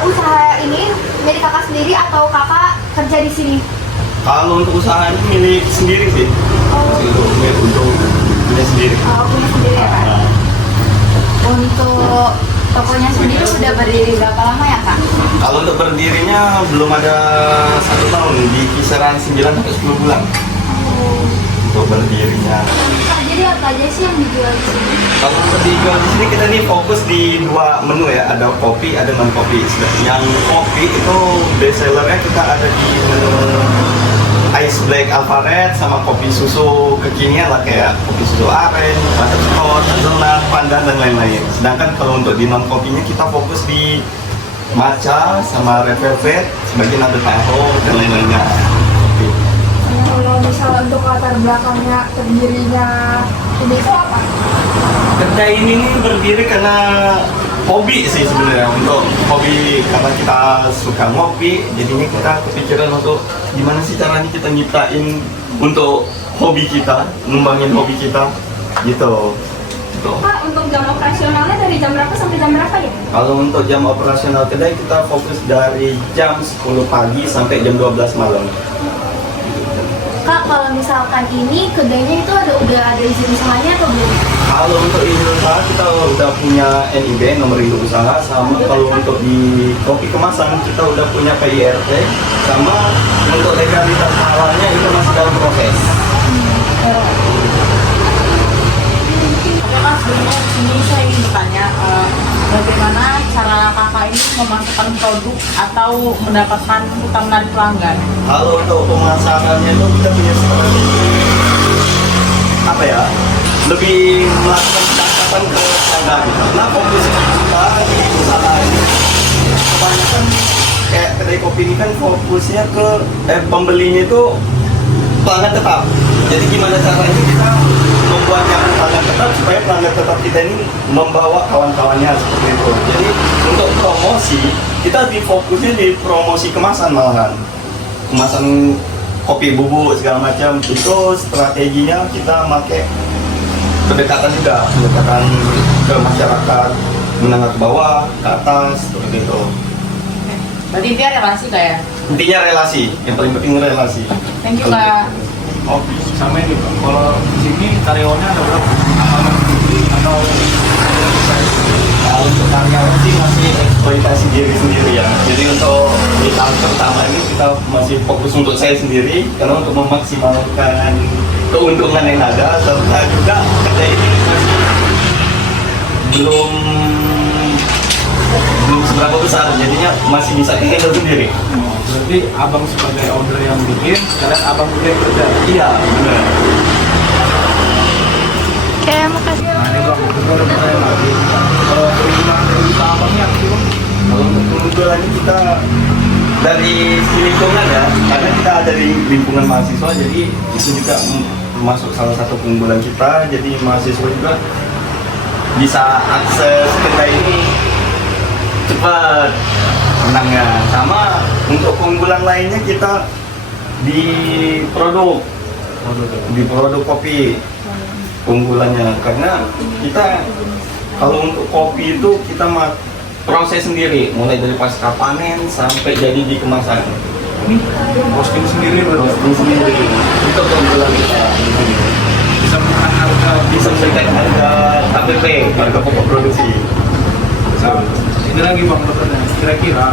usaha ini milik kakak sendiri atau kakak kerja di sini? Kalau untuk usaha ini milik sendiri sih. Untuk punya sendiri. Oh, punya sendiri ya kak? Nah, Untuk tokonya sendiri sudah berdiri berapa lama ya kak? kalau untuk berdirinya belum ada 1 tahun, di kisaran 9 sampai 10 bulan untuk berdirinya. Kak, jadi apa aja sih yang dijual di sini? Kalau untuk dijual di sini kita nih fokus di 2 menu ya, ada kopi, ada non kopi. Yang kopi itu best sellernya kita ada di menu Ice Black Alpharet sama kopi susu kekinian lah kayak kopi susu aren, butterscotch, hazelnut, pandan dan lain-lain. Sedangkan kalau untuk di non kopinya kita fokus di matcha sama red velvet, sebagian ada taho dan lain-lainnya. Kalau misalnya untuk latar belakangnya terdirinya ini itu apa? Kedai ini nih berdiri karena hobi sih sebenarnya, untuk hobi karena kita suka ngopi, jadinya kita kepikiran untuk gimana sih caranya kita nyiptain untuk hobi kita, ngembangin hobi kita gitu. Pak, untuk jam operasionalnya dari jam berapa sampai jam berapa ya? Kalau untuk jam operasional kedai kita fokus dari jam 10 pagi sampai jam 12 malam. Kak, kalau misalkan ini kedainya itu udah ada izin usahanya atau belum? Kalau untuk izin usaha kita udah punya NIB, nomor induk usaha, sama kalau untuk di kopi kemasan kita udah punya PIRT, sama untuk legalitas halalnya itu masih dalam proses. Oke Kak, sebelumnya ini saya ingin bertanya bagaimana cara kakak ini memasarkan produk atau mendapatkan utang dari pelanggan? Kalau untuk pemasarannya itu kita punya strategi apa ya? Lebih melakukan pendekatan ke pelanggan. Karena fokus kita di usaha ini kebanyakan kayak kedai kopi ini kan fokusnya ke pembelinya itu pelanggan tetap. Jadi gimana caranya kita membuatnya pelanggan tetap supaya pelanggan tetap kita ini membawa kawan-kawannya seperti itu. Jadi untuk promosi kita difokusnya di promosi kemasan malahan, kemasan kopi bubuk segala macam. Itu strateginya kita pakai pendekatan juga, pendekatan ke masyarakat, menengah ke bawah, ke atas, seperti itu. Berarti intinya relasi Kak ya? Intinya relasi, yang paling penting relasi. Thank you Kak. Oh, sama ini Pak. Kalau di sini karyawannya ada berapa? Atau Kalau untuk karyawan sih masih eksploitasi diri sendiri ya. Jadi untuk di tahun pertama ini kita masih fokus untuk saya sendiri, karena untuk memaksimalkan keuntungan yang ada, serta juga kedai ini masih belum seberapa besar, jadinya masih bisa handle sendiri. berarti abang sebagai owner yang bikin, sekarang abang juga yang kerja. Iya, benar. Oke, makasih. Nah ini bang, kita udah mulai lagi. Kalau perizinan dari usaha abangnya apa sih bang? Kalau untuk keunggulan ini kita dari si lingkungan ya, karena kita ada di lingkungan mahasiswa, jadi itu juga masuk salah satu keunggulan kita. Jadi mahasiswa juga bisa akses kedai ini cepat menangnya. Sama untuk keunggulan lainnya kita di produk kopi keunggulannya, karena kita kalau untuk kopi itu kita proses sendiri mulai dari pasca panen sampai jadi di kemasan. Roasting sendiri berarti. Roasting sendiri itu keunggulan kita. Bisa menekan harga. Bisa memberikan harga KPP, harga pokok produksi. Nah, ini lagi bang bertanya, kira-kira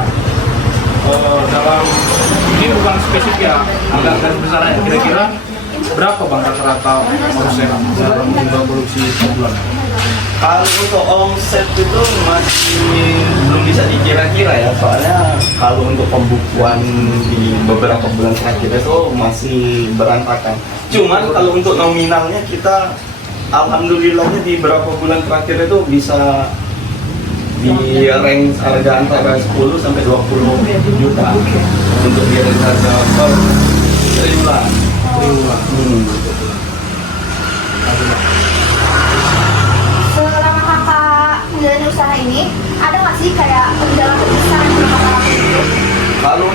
dalam ini bukan spesifik ya, agak garis besarnya. Kira-kira berapa bang rata-rata omset dalam jumlah produksi sebulan? Kalau untuk omset itu masih belum bisa dikira-kira ya, soalnya kalau untuk pembukuan di beberapa bulan terakhir itu masih berantakan. Cuman kalau untuk nominalnya kita alhamdulillahnya di beberapa bulan terakhir itu bisa di range harga antara 10 sampai 20 juta untuk di range harga per triwulan. Selama kakak menjalani usaha ini, ada nggak sih kayak kendala terbesar yang pernah kakak alami itu?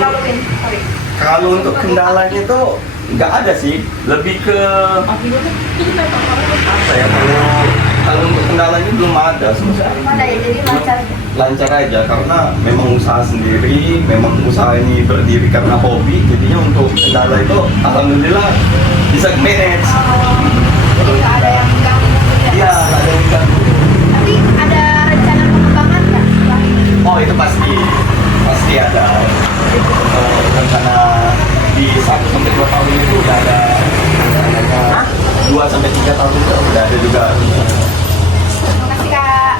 Laluin, sorry. Kalau untuk kendalanya itu nggak ada sih, lebih ke apa ya, kalau Kalau untuk kendalanya belum ada sebenarnya. Belum ada ya, jadi lancar. Lancar aja karena memang usaha sendiri, memang usaha ini berdiri karena hobi, jadinya untuk kendala itu alhamdulillah bisa manage. Jadi nggak ada yang mengganggu ya. Iya, nggak ada yang diganggu. Tapi ada rencana pengembangan nggak setelah ini? Oh itu pasti ada. Rencana di 1 sampai 2 tahun itu udah ada, rencananya 2 sampai 3 tahun itu udah ada juga. Terima kasih Kak.